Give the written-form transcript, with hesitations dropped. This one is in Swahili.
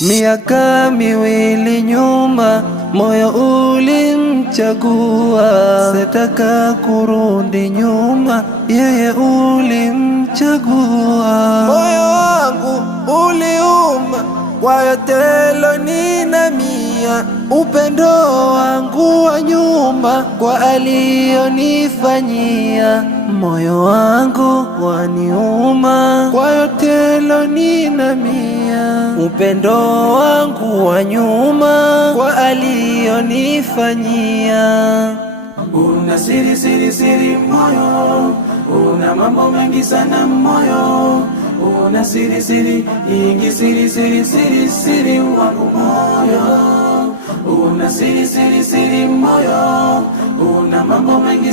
Miaka miwili nyuma moyo ulimchagua, sitaka kurudi nyuma, yeye ulimchagua. Moyo wangu uliuma kwa yote alonina, upendo wangu wa nyuma kwa alionifanyia. Moyo wangu waniuma kwa yote alonina, upendo wangu wa nyuma kwa alionifanyia. Una siri siri siri moyo, una mambo mengi sana moyo, una siri siri nyingi, siri siri siri siri wangu moyo, una siri siri siri moyo, una mambo mengi